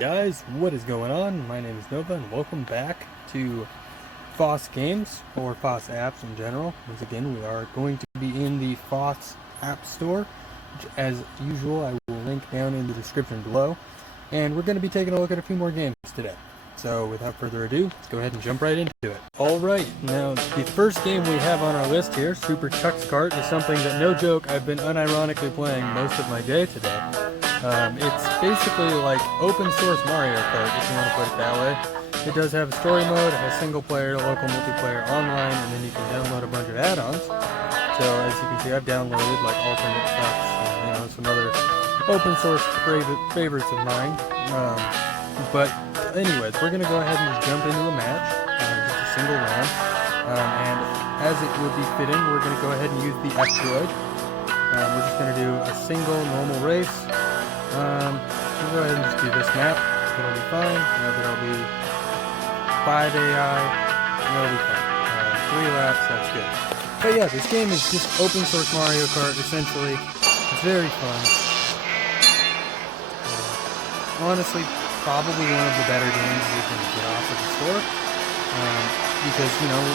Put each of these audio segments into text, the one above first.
Guys, what is going on? My name is Nova and welcome back to FOSS games, or FOSS apps in general. Once again, we are going to be in the FOSS App Store, which as usual I will link down in the description below. And we're going to be taking a look at a few more games today. So without further ado, let's go ahead and jump right into it. Alright, now the first game we have on our list here, Super Tux Kart, is something that, no joke, I've been unironically playing most of my day today. It's basically like open source Mario Kart, if you want to put it that way. It does have a story mode, it has single player, local multiplayer, online, and then you can download a bunch of add-ons. So as you can see, I've downloaded like alternate trucks and some other open source favorites of mine. But anyways, we're going to go ahead and just jump into a match, just a single round. And as it would be fitting, we're going to go ahead and use the F-Droid. We're just going to do a single normal race. We'll go ahead and just do this map. It'll be fine. There'll be 5 AI. It'll be fine. 3 laps, that's good. But yeah, this game is just open source Mario Kart, essentially. It's very fun. Honestly, probably one of the better games you can get off of the store. Because,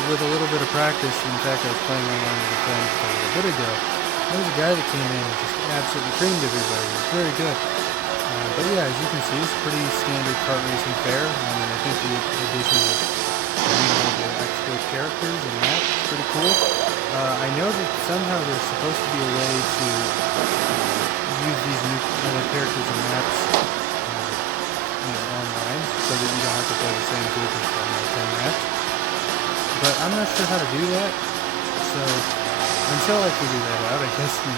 with a little bit of practice, in fact, I was playing online with a friend a little bit ago. There was a guy that came in and just absolutely creamed everybody. It was very good. But yeah, as you can see, it's pretty standard kart racing fare. I think the addition of the expert characters and maps is pretty cool. I know that somehow there's supposed to be a way to use these new characters and maps online, so that you don't have to play the same group for 10 maps. But I'm not sure how to do that. So until I figure that out, I guess the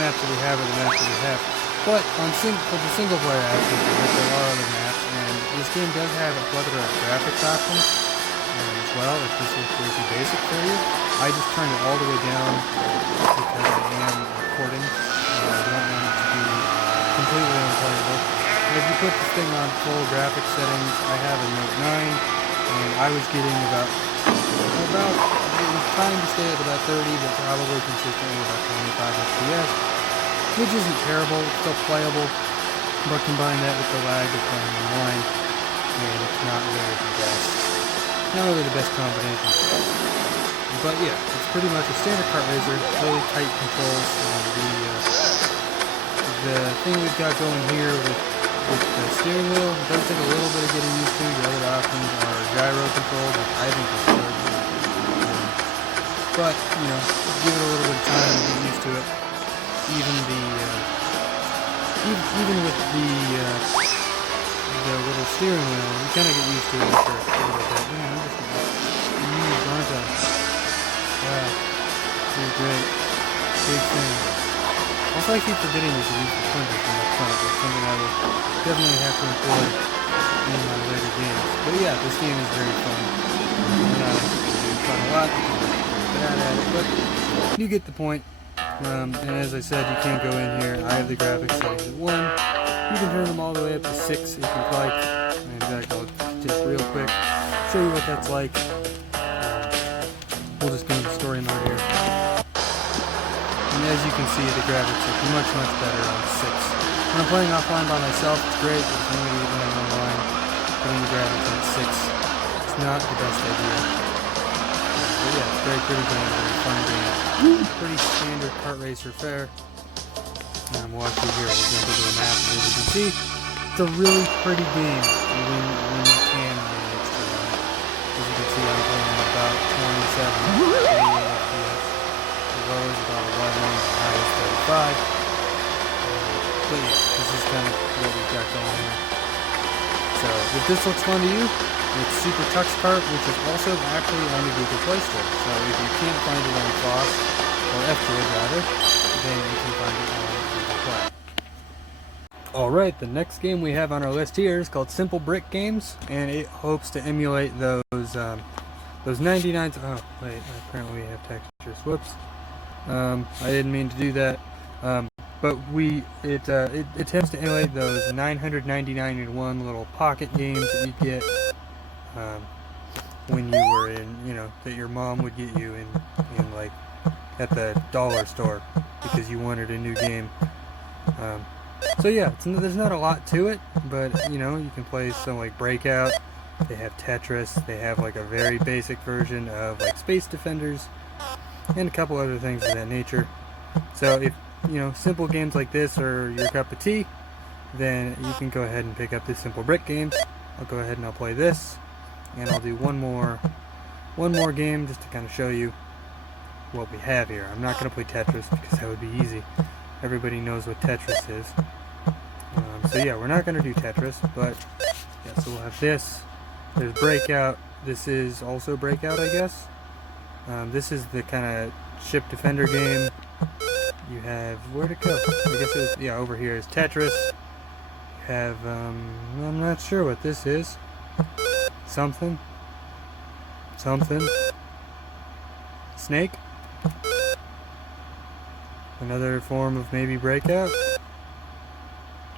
maps that we have are the maps that we have. But for the single player aspect of it, there are other maps, and this game does have a plethora of graphics options as well, if this looks way too basic for you. I just turned it all the way down because I am recording, and I don't want it to be completely unplayable. And if you put this thing on full graphics settings, I have a Note 9, and I was getting about it was trying to stay at about 30, but probably consistently about 25 FPS. Which isn't terrible, it's still playable, but combine that with the lag of playing online, and it's not really the best combination. But yeah, it's pretty much a standard kart racer, really tight controls. The thing we've got going here with the steering wheel, it does take a little bit of getting used to. The other options are gyro controls, which I think are good. But, give it a little bit of time to get used to it. Even with the little steering wheel, you kind of get used to it after a little bit. Man, I'm just used, aren't I? Wow, pretty great. Big thing. Also, I keep forgetting to use the plunger from up front. It's something I will definitely have to employ in my later games. But yeah, this game is very fun. It's fun a lot. Bad at it, but you get the point. And as I said, you can't go in here. I have the graphics settings at 1. You can turn them all the way up to 6 if you'd like. In fact, I'll just real quick show you what that's like. We'll just go into story mode here. And as you can see, the graphics are much, much better on 6. When I'm playing offline by myself, it's great, but when I'm online, putting the graphics at 6, it's not the best idea. But yeah, it's very pretty game, very fun game. Pretty standard kart racer fare. And we'll actually here, we'll jump into the map, and as you can see, it's a really pretty game when you can manage to run it. As you can see, I'm playing about 27 FPS. The low is about 11, the high is 35. But yeah, this is kind of what we've got going here. So, if this looks fun to you, it's Super Tux Kart, which is also actually on the Google Play Store. So if you can't find it on FOSS, or F-Droid rather, then you can find it on Google Play. Alright, the next game we have on our list here is called Simple Brick Games, and it hopes to emulate those 99s. Oh, wait, apparently we have textures. Whoops. I didn't mean to do that. But it attempts to emulate those 999-in-1 little pocket games that you get when you were in, that your mom would get you in like at the dollar store because you wanted a new game. So yeah, there's not a lot to it, but you know, you can play some like Breakout. They have Tetris. They have like a very basic version of like Space Defenders, and a couple other things of that nature. So if you know simple games like this are your cup of tea, then you can go ahead and pick up this Simple Brick games. I'll go ahead and I'll play this, and I'll do one more game just to kind of show you what we have here. I'm not going to play Tetris because that would be easy. Everybody knows what Tetris is. So yeah, we're not going to do Tetris, but yeah, so we'll have this. There's Breakout. This is also Breakout, I guess. This is the kind of ship defender game. You have, where'd it go? I guess it was, yeah, over here is Tetris. You have, I'm not sure what this is. Something. Snake. Another form of maybe Breakout.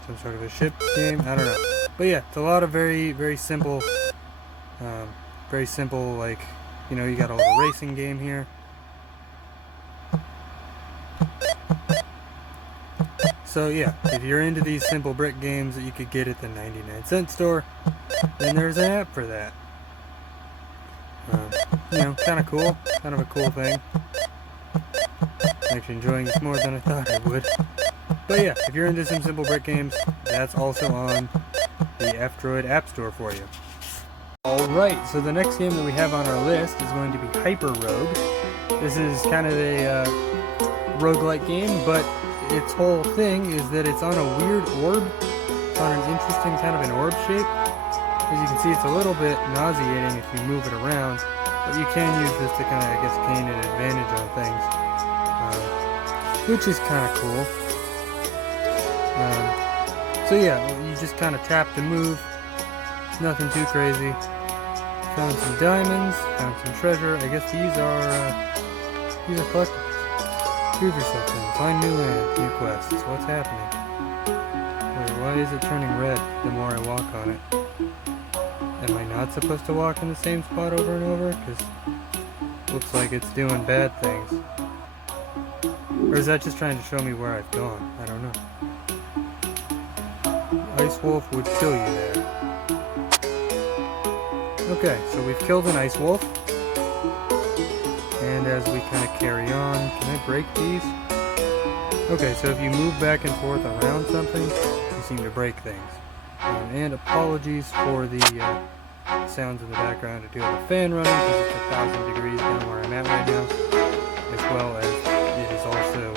Some sort of a ship game. I don't know. But yeah, it's a lot of very, very simple, like, you know, you got a little racing game here. So yeah, if you're into these simple brick games that you could get at the 99-cent store, then there's an app for that. You know, kind of cool. Kind of a cool thing. I'm actually enjoying this more than I thought I would. But yeah, if you're into some simple brick games, that's also on the F-Droid App Store for you. Alright, so the next game that we have on our list is going to be Hyper Rogue. This is kind of a roguelike game, but its whole thing is that it's on a weird orb. It's on an interesting kind of an orb shape. As you can see, it's a little bit nauseating if you move it around, but you can use this to kind of, I guess, gain an advantage on things, which is kind of cool. So yeah, you just kind of tap to move. Nothing too crazy. Found some diamonds, found some treasure. I guess these are collectibles. Prove yourself in. Find new land, new quests. What's happening? Wait, why is it turning red the more I walk on it? Am I not supposed to walk in the same spot over and over? Because it looks like it's doing bad things. Or is that just trying to show me where I've gone? I don't know. Ice Wolf would kill you there. Okay, so we've killed an Ice Wolf. And as we kind of carry on, can I break these? Okay, so if you move back and forth around something, you seem to break things. And apologies for the sounds in the background. I do have a fan running because it's 1,000 degrees down where I'm at right now. As well as it is also,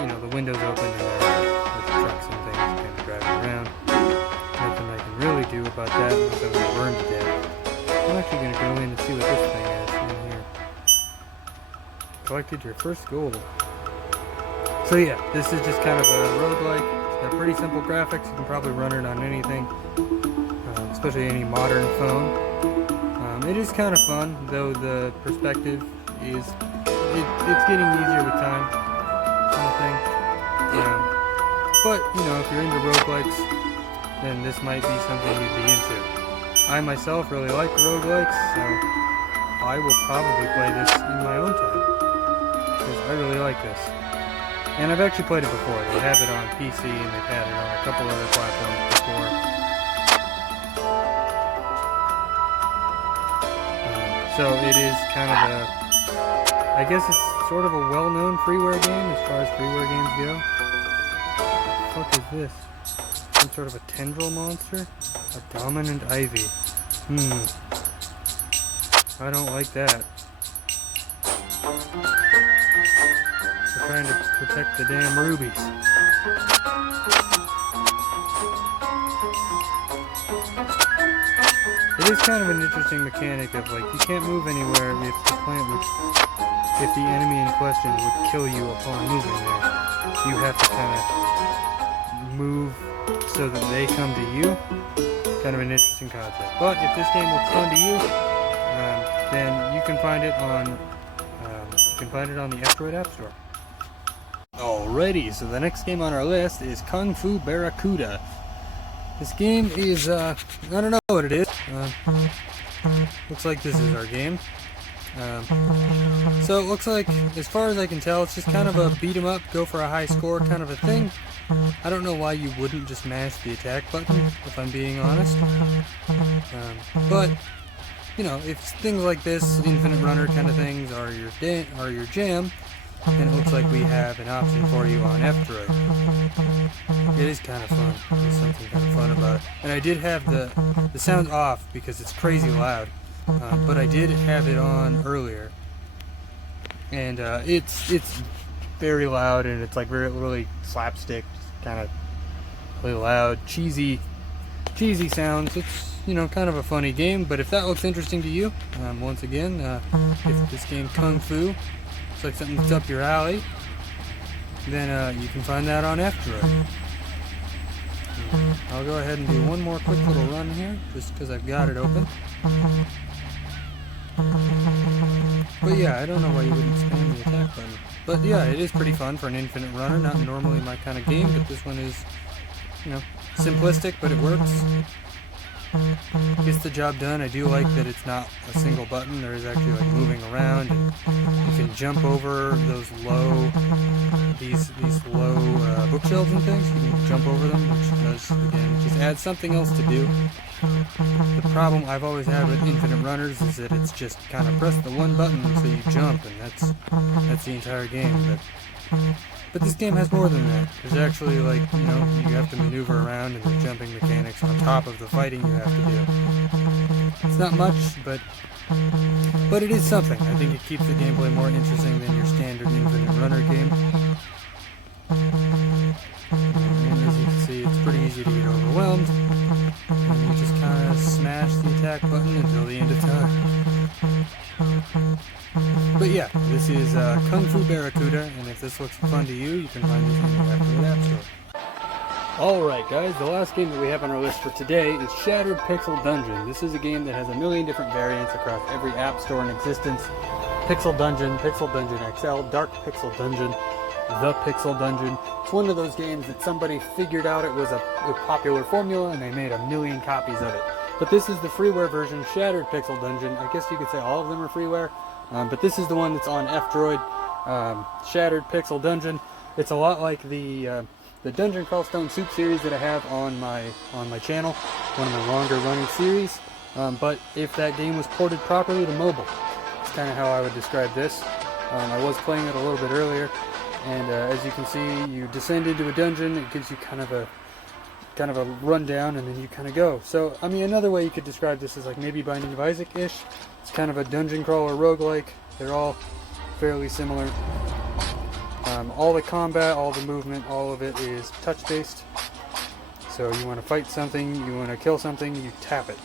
you know, the window's open and there's trucks and things kind of driving around. Nothing I can really do about that unless I'm going to burn to death. I'm actually going to go in and see what this thing is in here. Collected your first gold. So yeah, this is just kind of a roguelike. It's got pretty simple graphics. You can probably run it on anything, especially any modern phone. It is kind of fun, though the perspective is, it's getting easier with time, kind of thing. But, you know, if you're into roguelikes, then this might be something you'd be into. I myself really like roguelikes, so I will probably play this in my own time, because I really like this. And I've actually played it before. They have it on PC, and they've had it on a couple other platforms before. So it is kind of a, I guess it's sort of a well-known freeware game as far as freeware games go. What the fuck is this? Some sort of a tendril monster? A dominant ivy. I don't like that. We're trying to protect the damn rubies. It is kind of an interesting mechanic of, like, you can't move anywhere if the plant would, if the enemy in question would kill you upon moving there. You have to kind of move so that they come to you. Kind of an interesting concept. But if this game looks fun to you, then you can find it on the F-Droid App Store. Alrighty, so the next game on our list is Kung Fu Barracuda. This game is, I don't know what it is. Looks like this is our game. So it looks like, as far as I can tell, it's just kind of a beat 'em up, go for a high score kind of a thing. I don't know why you wouldn't just mash the attack button, if I'm being honest. But you know, if things like this, infinite runner kind of things, are your jam, then it looks like we have an option for you on F-Droid. It is kind of fun. There's something kind of fun about it. And I did have the sound off because it's crazy loud, but I did have it on earlier, and it's very loud, and it's like really slapstick, kind of really loud, cheesy sounds. It's, you know, kind of a funny game. But if that looks interesting to you, once again, if this game Kung Fu looks like something that's up your alley, then you can find that on F-Droid. I'll go ahead and do one more quick little run here, just because I've got it open. But yeah, I don't know why you wouldn't spam the attack button. But yeah, it is pretty fun for an infinite runner. Not normally my kind of game, but this one is, you know, simplistic, but it works. Gets the job done. I do like that it's not a single button. There is actually like moving around, and you can jump over those low, these low bookshelves and things. You can jump over them, which does, again, just add something else to do. The problem I've always had with infinite runners is that it's just kind of press the one button so you jump, and that's the entire game. But this game has more than that. There's actually, like, you know, you have to maneuver around, and there's jumping mechanics on top of the fighting you have to do. It's not much, but it is something. I think it keeps the gameplay more interesting than your standard infinite runner game. And as you can see, it's pretty easy to get overwhelmed, and you just kind of smash the attack button until the end of time. But yeah, this is Kung Fu Barracuda, and if this looks fun to you, you can find this in the F-Droid App Store. Alright guys, the last game that we have on our list for today is Shattered Pixel Dungeon. This is a game that has a million different variants across every app store in existence. Pixel Dungeon XL, Dark Pixel Dungeon, The Pixel Dungeon. It's one of those games that somebody figured out it was a popular formula, and they made a million copies of it. But this is the freeware version, Shattered Pixel Dungeon. I guess you could say all of them are freeware. But this is the one that's on F-Droid, Shattered Pixel Dungeon. It's a lot like the Dungeon Crawl Stone Soup series that I have on my channel, one of my longer running series. But if that game was ported properly to mobile, it's kind of how I would describe this. I was playing it a little bit earlier, and as you can see, you descend into a dungeon. It gives you kind of a rundown, and then you kind of go. So, I mean, another way you could describe this is like maybe Binding of Isaac-ish. It's kind of a dungeon crawler roguelike. They're all fairly similar. All the combat, all the movement, all of it is touch-based. So you want to fight something, you want to kill something, you tap it.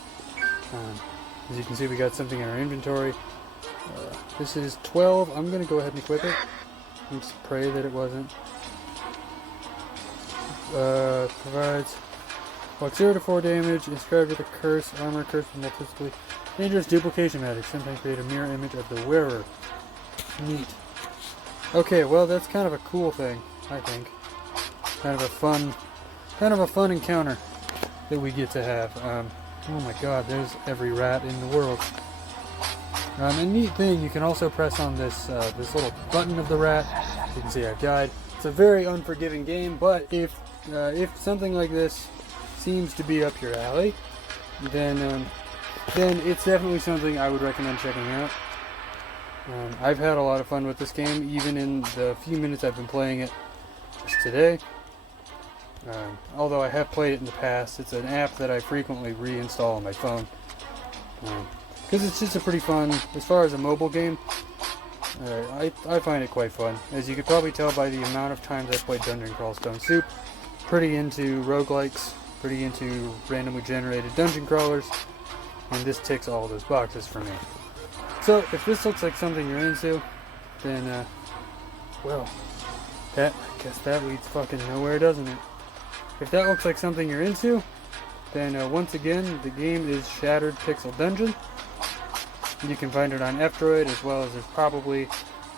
As you can see, we got something in our inventory. This is 12. I'm going to go ahead and equip it. And just pray that it wasn't. Provides like 0 to 4 damage, inscribed with a curse, armor curse with multiply, dangerous duplication magic, sometimes create a mirror image of the wearer. Neat. Okay, well that's kind of a cool thing, I think. Kind of a fun encounter that we get to have. Oh my god, there's every rat in the world. A neat thing, you can also press on this little button of the rat. You can see I've died. It's a very unforgiving game, but if something like this seems to be up your alley, then it's definitely something I would recommend checking out. I've had a lot of fun with this game, even in the few minutes I've been playing it just today. Although I have played it in the past, it's an app that I frequently reinstall on my phone. Because it's just a pretty fun, as far as a mobile game, I find it quite fun. As you could probably tell by the amount of times I've played Dungeon Crawl Stone Soup, pretty into roguelikes, pretty into randomly generated dungeon crawlers, and this ticks all those boxes for me. So, if this looks like something you're into, then, well, I guess that leads fucking nowhere, doesn't it? If that looks like something you're into, then once again, the game is Shattered Pixel Dungeon. You can find it on F-Droid, as well as there's probably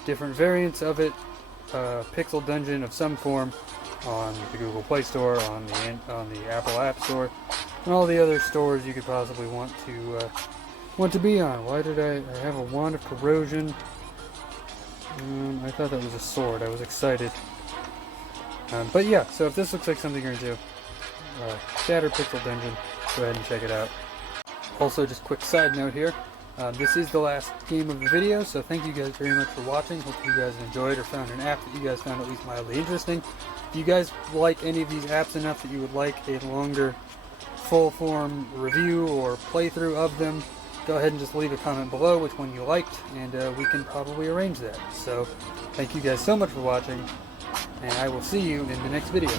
different variants of it, Pixel Dungeon of some form, on the Google Play Store, on the Apple App Store, and all the other stores you could possibly want to be on. Why did I have a Wand of Corrosion? I thought that was a sword. I was excited. But yeah, so if this looks like something you're into, Shatter Pixel Dungeon, go ahead and check it out. Also, just quick side note here, this is the last game of the video, so thank you guys very much for watching. Hope you guys enjoyed or found an app that you guys found at least mildly interesting. If you guys like any of these apps enough that you would like a longer full-form review or playthrough of them, go ahead and just leave a comment below which one you liked, and we can probably arrange that. So, thank you guys so much for watching, and I will see you in the next video.